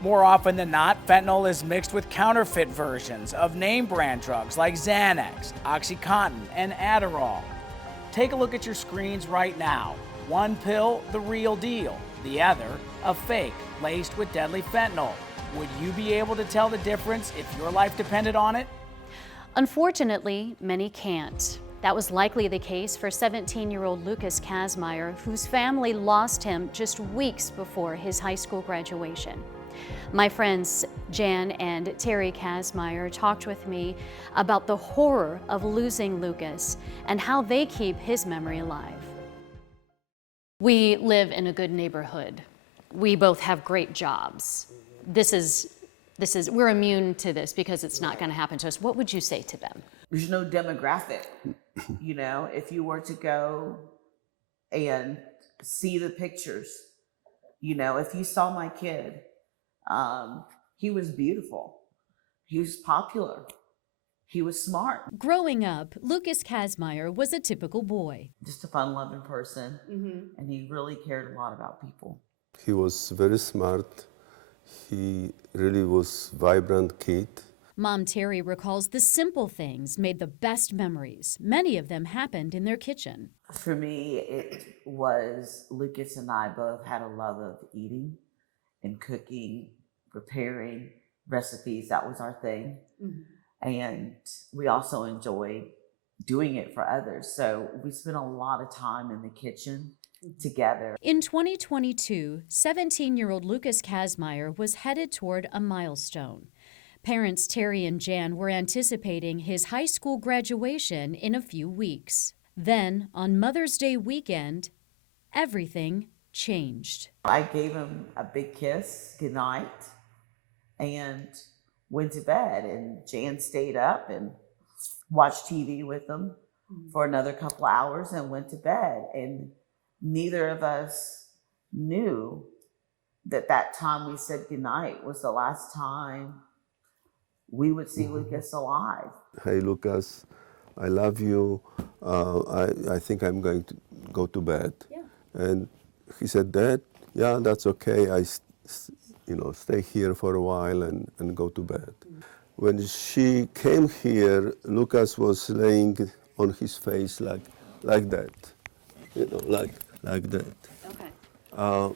More often than not, fentanyl is mixed with counterfeit versions of name brand drugs like Xanax, OxyContin, and Adderall. Take a look at your screens right now. One pill, the real deal. The other, a fake, laced with deadly fentanyl. Would you be able to tell the difference if your life depended on it? Unfortunately, many can't. That was likely the case for 17-year-old Lucas Kazmaier, whose family lost him just weeks before his high school graduation. My friends Jan and Terry Kazmaier talked with me about the horror of losing Lucas and how they keep his memory alive. We live in a good neighborhood. We both have great jobs. We're immune to this because it's not going to happen to us. What would you say to them? There's no demographic. You know, if you were to go and see the pictures, you know, if you saw my kid, he was beautiful. He was popular. He was smart. Growing up, Lucas Kazmaier was a typical boy. Just a fun-loving person, and he really cared a lot about people. He was very smart. He really was vibrant kid. Mom Terry recalls the simple things made the best memories. Many of them happened in their kitchen. For me, it was Lucas and I both had a love of eating and cooking, preparing recipes. That was our thing. And we also enjoyed doing it for others. So we spent a lot of time in the kitchen together. In 2022, 17-year-old Lucas Kazmaier was headed toward a milestone. Parents Terry and Jan were anticipating his high school graduation in a few weeks. Then, on Mother's Day weekend, everything changed. I gave him a big kiss goodnight and went to bed, and Jan stayed up and watched TV with him for another couple hours and went to bed. And neither of us knew that that time we said goodnight was the last time we would see Lucas alive. Hey, Lucas, I love you. I think I'm going to go to bed. Yeah. And he said, Dad, yeah, that's okay. I stay here for a while and go to bed. When she came here, Lucas was laying on his face like that, like that. Okay.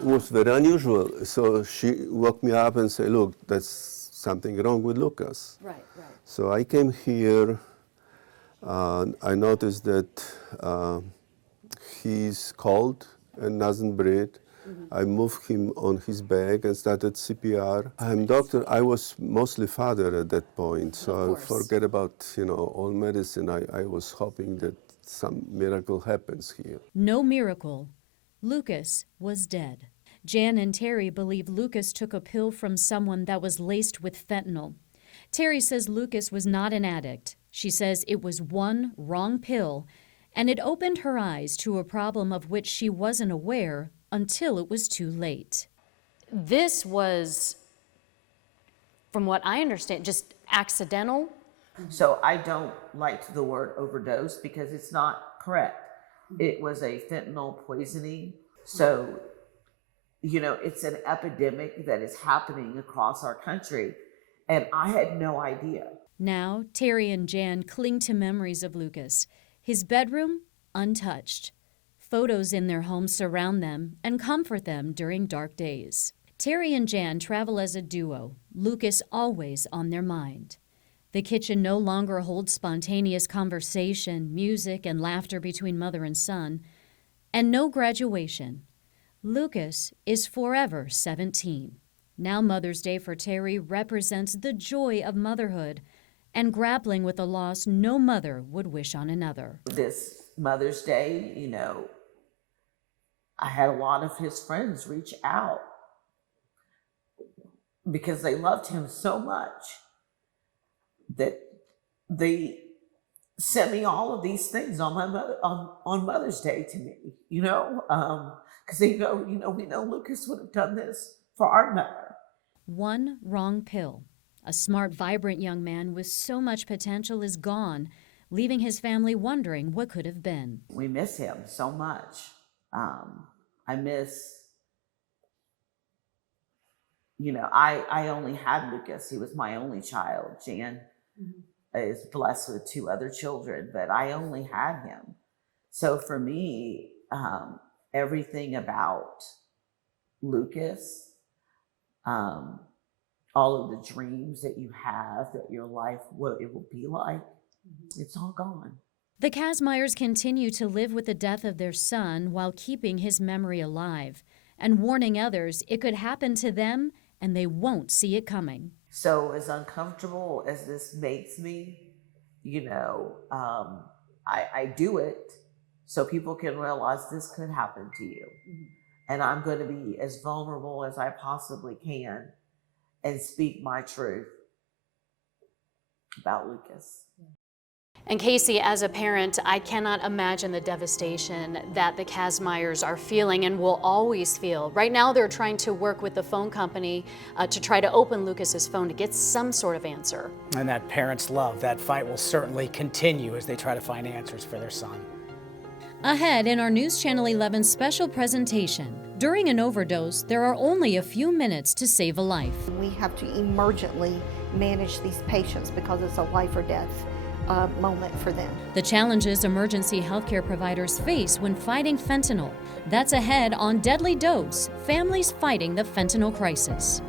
It was very unusual. So she woke me up and said, look, that's something wrong with Lucas. Right. So I came here, I noticed that he's cold and doesn't breathe. I moved him on his back and started CPR. I'm doctor, I was mostly father at that point, so I forget about, all medicine. I was hoping that some miracle happens here. No miracle. Lucas was dead. Jan and Terry believe Lucas took a pill from someone that was laced with fentanyl. Terry says Lucas was not an addict. She says it was one wrong pill, and it opened her eyes to a problem of which she wasn't aware until it was too late. This was, from what I understand, just accidental. So I don't like the word overdose because it's not correct. It was a fentanyl poisoning. So, it's an epidemic that is happening across our country. And I had no idea. Now, Terry and Jan cling to memories of Lucas. His bedroom, untouched. Photos in their home surround them and comfort them during dark days. Terry and Jan travel as a duo, Lucas always on their mind. The kitchen no longer holds spontaneous conversation, music, and laughter between mother and son, and no graduation. Lucas is forever 17. Now Mother's Day for Terry represents the joy of motherhood and grappling with a loss no mother would wish on another. This Mother's Day, I had a lot of his friends reach out because they loved him so much that they sent me all of these things on Mother's Day to me, because they go, we know Lucas would have done this for our mother. One wrong pill. A smart, vibrant young man with so much potential is gone, leaving his family wondering what could have been. We miss him so much. I miss, I only had Lucas. He was my only child. Jan is blessed with 2 other children, but I only had him. So for me, everything about Lucas, all of the dreams that you have, that your life, what it will be like, it's all gone. The Kazmaiers continue to live with the death of their son while keeping his memory alive and warning others it could happen to them and they won't see it coming. So as uncomfortable as this makes me, I do it so people can realize this could happen to you. And I'm going to be as vulnerable as I possibly can and speak my truth about Lucas. And Casey, as a parent, I cannot imagine the devastation that the Kazmaiers are feeling and will always feel. Right now, they're trying to work with the phone company to try to open Lucas's phone to get some sort of answer. And that parents' love, that fight will certainly continue as they try to find answers for their son. Ahead in our News Channel 11 special presentation, during an overdose, there are only a few minutes to save a life. We have to emergently manage these patients because it's a life or death moment for them. The challenges emergency healthcare providers face when fighting fentanyl. That's ahead on Deadly Dose, Families Fighting the Fentanyl Crisis.